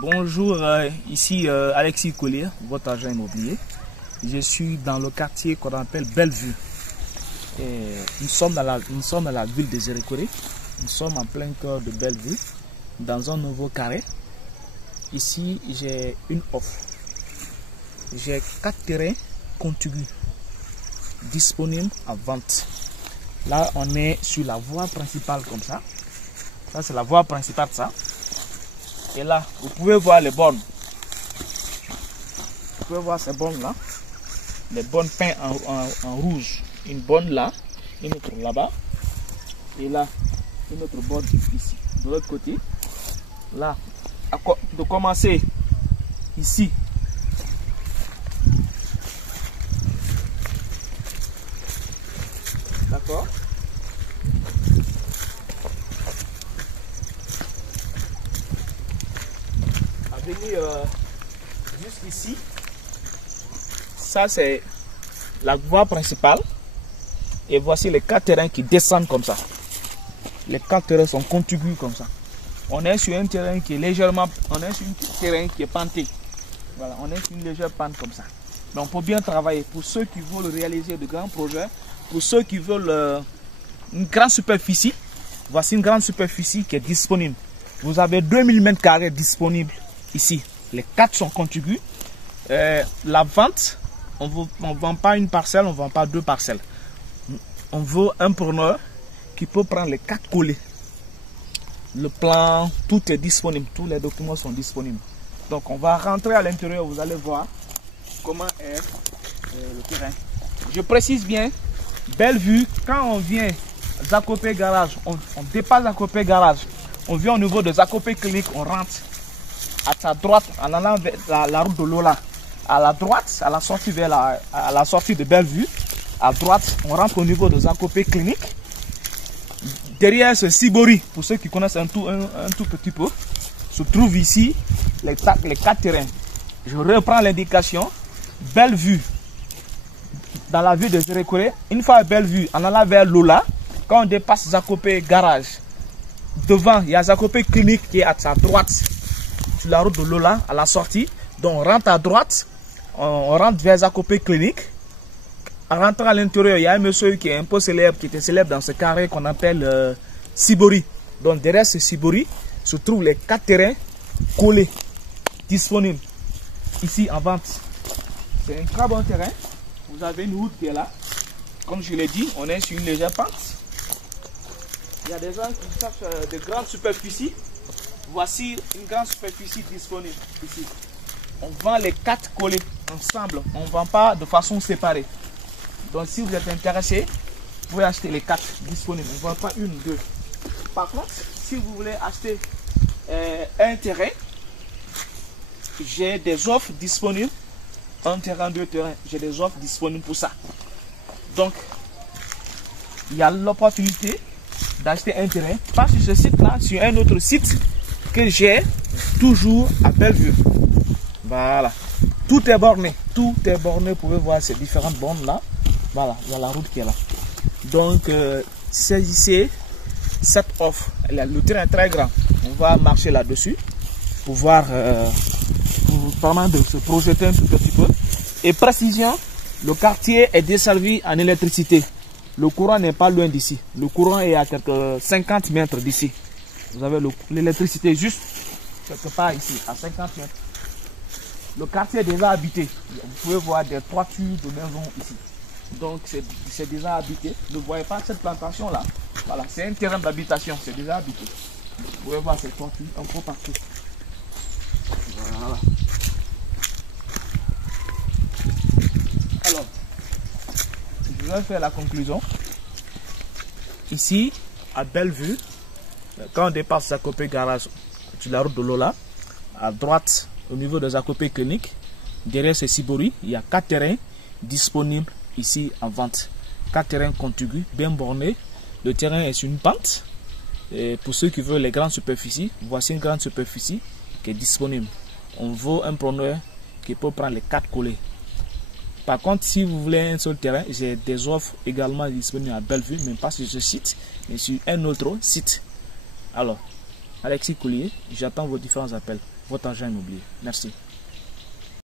Bonjour, ici Alexis Collier, votre agent immobilier. Je suis dans le quartier qu'on appelle Bellevue. Et nous sommes dans la ville de Zérékoré. Nous sommes en plein cœur de Bellevue, dans un nouveau carré. Ici, j'ai une offre. J'ai 4 terrains contigus disponibles à vente. Là, on est sur la voie principale comme ça. Ça, c'est la voie principale de ça. Et là, vous pouvez voir les bornes. Vous pouvez voir ces bornes-là. Les bornes peintes en rouge. Une borne là, une autre là-bas. Et là, une autre borne ici. De l'autre côté. Là, de commencer ici. D'accord? Venir jusqu'ici, ça c'est la voie principale et voici les 4 terrains qui descendent comme ça. Les 4 terrains sont contigus comme ça. On est sur un terrain qui est légèrement, on est sur un terrain qui est penté. Voilà, on est sur une légère pente comme ça. Donc pour bien travailler, pour ceux qui veulent réaliser de grands projets, pour ceux qui veulent une grande superficie, voici une grande superficie qui est disponible. Vous avez 2000 m² disponibles. Ici, les 4 sont contigus. La vente, on ne vend pas une parcelle, on ne vend pas 2 parcelles. On veut un preneur qui peut prendre les 4 collés. Le plan, tout est disponible, tous les documents sont disponibles. Donc on va rentrer à l'intérieur, vous allez voir comment est le terrain. Je précise bien, Bellevue, quand on vient Zakopé Garage, on dépasse Zakopé Garage, on vient au niveau de Zakopé Clinique, on rentre. À sa droite, en allant vers la route de Lola, à la droite, à la sortie vers la sortie de Bellevue, à droite, on rentre au niveau de Zakopé Clinique. Derrière ce Sibori, pour ceux qui connaissent un tout petit peu, se trouvent ici les 4 terrains. Je reprends l'indication. Bellevue, dans la ville de Zérékoré, une fois à Bellevue, en allant vers Lola, quand on dépasse Zakopé Garage, devant, il y a Zakopé Clinique qui est à sa droite. Sur la route de Lola, à la sortie. Donc on rentre à droite, on rentre vers Zakopé Clinique. En rentrant à l'intérieur, il y a un monsieur qui est un peu célèbre, qui était célèbre dans ce carré qu'on appelle Sibori. Donc derrière ce Sibori se trouvent les 4 terrains collés, disponibles, ici en vente. C'est un très bon terrain. Vous avez une route qui est là. Comme je l'ai dit, on est sur une légère pente. Il y a des gens qui cherchent de grandes superficies. Voici une grande superficie disponible ici. On vend les 4 collés ensemble. On ne vend pas de façon séparée. Donc si vous êtes intéressé, vous pouvez acheter les 4 disponibles. On ne vend pas une ou deux. Par contre, si vous voulez acheter un terrain, j'ai des offres disponibles. Un terrain, 2 terrains. J'ai des offres disponibles pour ça. Donc, il y a l'opportunité d'acheter un terrain. Pas sur ce site-là, sur un autre site que j'ai toujours à Bellevue. Voilà. Tout est borné. Tout est borné. Vous pouvez voir ces différentes bornes là. Voilà. Il y a la route qui est là. Donc, saisissez cette offre. Le terrain est très grand. On va marcher là-dessus pour voir, pour permettre de se projeter un tout petit peu. Et précision, le quartier est desservi en électricité. Le courant n'est pas loin d'ici. Le courant est à quelques 50 mètres d'ici. Vous avez l'électricité juste quelque part ici, à 50 mètres. Le quartier est déjà habité. Vous pouvez voir des toitures de maisons ici. Donc c'est déjà habité. Ne voyez pas cette plantation là. Voilà, c'est un terrain d'habitation, c'est déjà habité. Vous pouvez voir ces toitures un peu partout. Voilà. Alors, je vais faire la conclusion. Ici, à Bellevue, quand on dépasse Zakopé Garage sur la route de Lola, à droite, au niveau de Zakopé Clinique, derrière ce Sibori, il y a 4 terrains disponibles ici en vente. 4 terrains contigus, bien bornés. Le terrain est sur une pente. Et pour ceux qui veulent les grandes superficies, voici une grande superficie qui est disponible. On veut un preneur qui peut prendre les 4 collés. Par contre, si vous voulez un seul terrain, j'ai des offres également disponibles à Bellevue, mais pas sur ce site, mais sur un autre site. Alors, Alexis Coulier, j'attends vos différents appels. Votre agent immobilier. Merci.